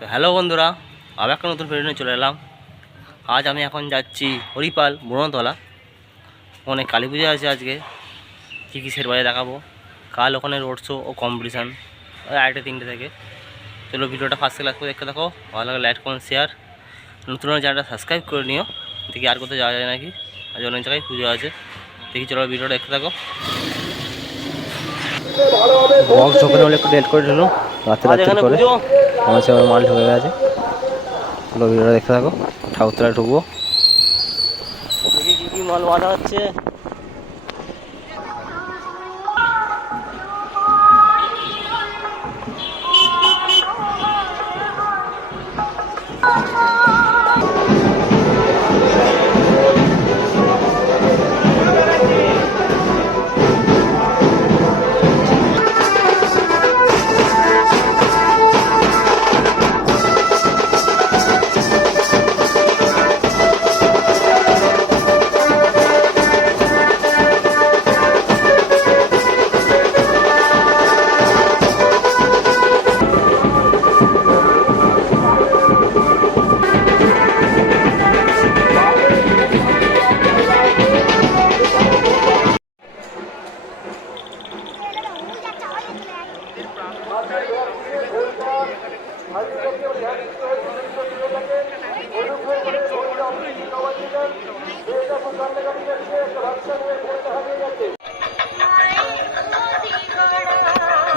তো হ্যালো বন্ধুরা আবার একটা নতুন ভিডিও নিয়ে চলে এলাম। আজ আমি এখন যাচ্ছি হরিপাল বুড়নতলা। ওখানে কালী পুজো আছে আজকে কী কী বাজে দেখাবো। কাল ওখানে রোড শো ও কম্পিটিশান আড়াইটে তিনটে থেকে। চলো ভিডিওটা ফার্স্ট ক্লাস করে দেখতে দেখো ভালো লাগে লাইক কমেন্ট শেয়ার নতুন নতুন চ্যানেলটা সাবস্ক্রাইব করে নিও দেখি আর কোথাও যাওয়া যায় নাকি। আজ অনেক জায়গায় পুজো আছে দেখি চলো ভিডিওটা দেখতে থাকো। বক্স হলে একটু ডেট করে দিল রাতে রাতে করে। আমার সে মাল ঢুকে গেছে। ভিডিওটা দেখতে থাকো ঠাকুরতলা ঢুকবো। মাল বাঁধা হচ্ছে।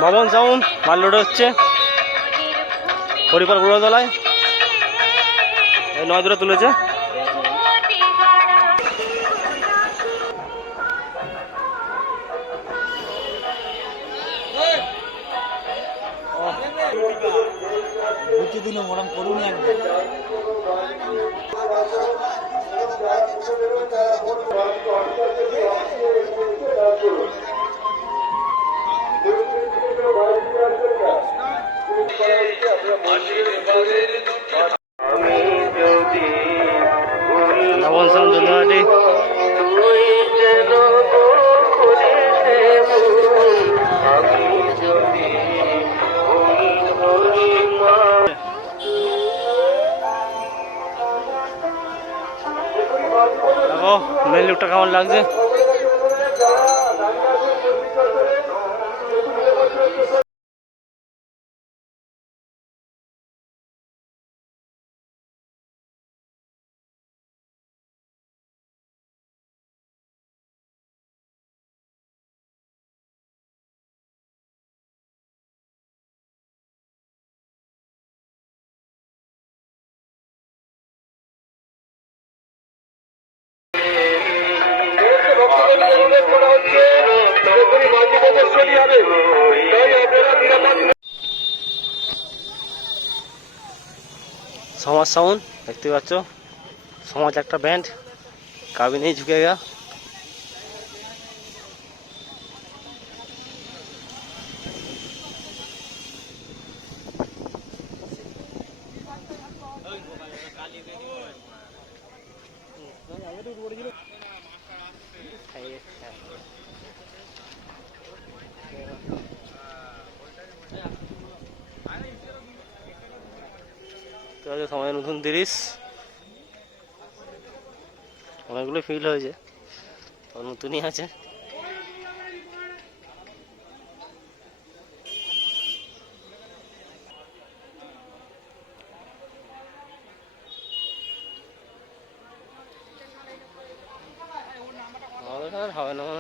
মামন সাউন মাল লোড হচ্ছে। হরিপাল গুড়োতলায় নয় দূরে তুলেছে। প্রতিদিন ওরম করুন একদম That one's on the 90. লোকটা কেমন লাগছে। সমাজ সাউন্ড দেখতে পাচ্ছ? সমাজ একটা ব্যান্ড কাবিনেই ঝুঁকে গা তো সময় নতুন তিরিশ। অনেকগুলো ফিল হয়েছে। নতুনই আছে। আর হবে না মনে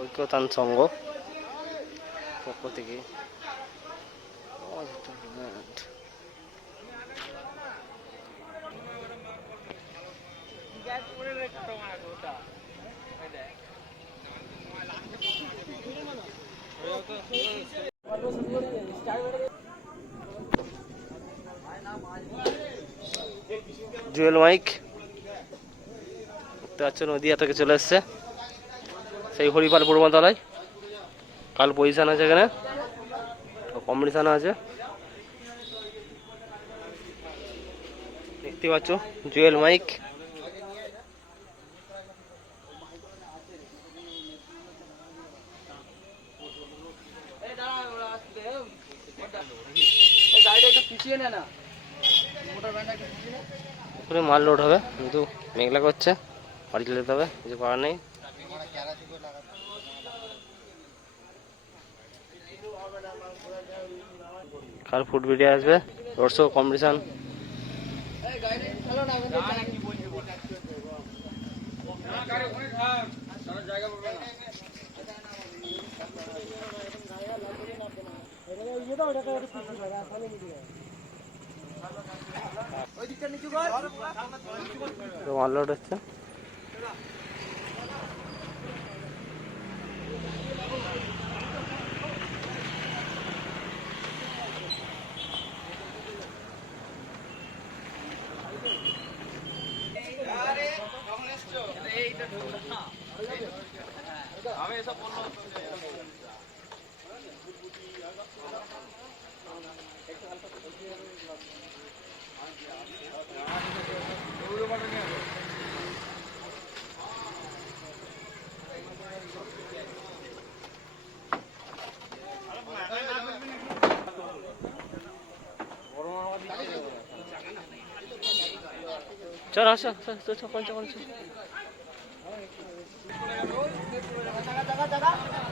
ঐক্যতান সংঘ। পক্ষ থেকে। জুয়েল মাইক। দেখতে পাচ্ছ নদী থেকে চলে এসছে। সেই হরিপাল পূর্বতলায় কাল পজিশান আছে এখানে? কম্পিটিশন আছে। দেখতে পাচ্ছ, জুয়েল মাইক। পুরো মাল লোড হবে, কিন্তু মেঘলা করছে, বাড়ি চলে যেতে হবে, কিছু করার নেই। কাল ফুড ভিডিও আসবে? রোড শো কম্পিটিশন এই গাড়ি চালো না আমাদের ওই দিকটা নিচু কর মাল লোড হচ্ছে চল চল চল চল চল। जगह जगह।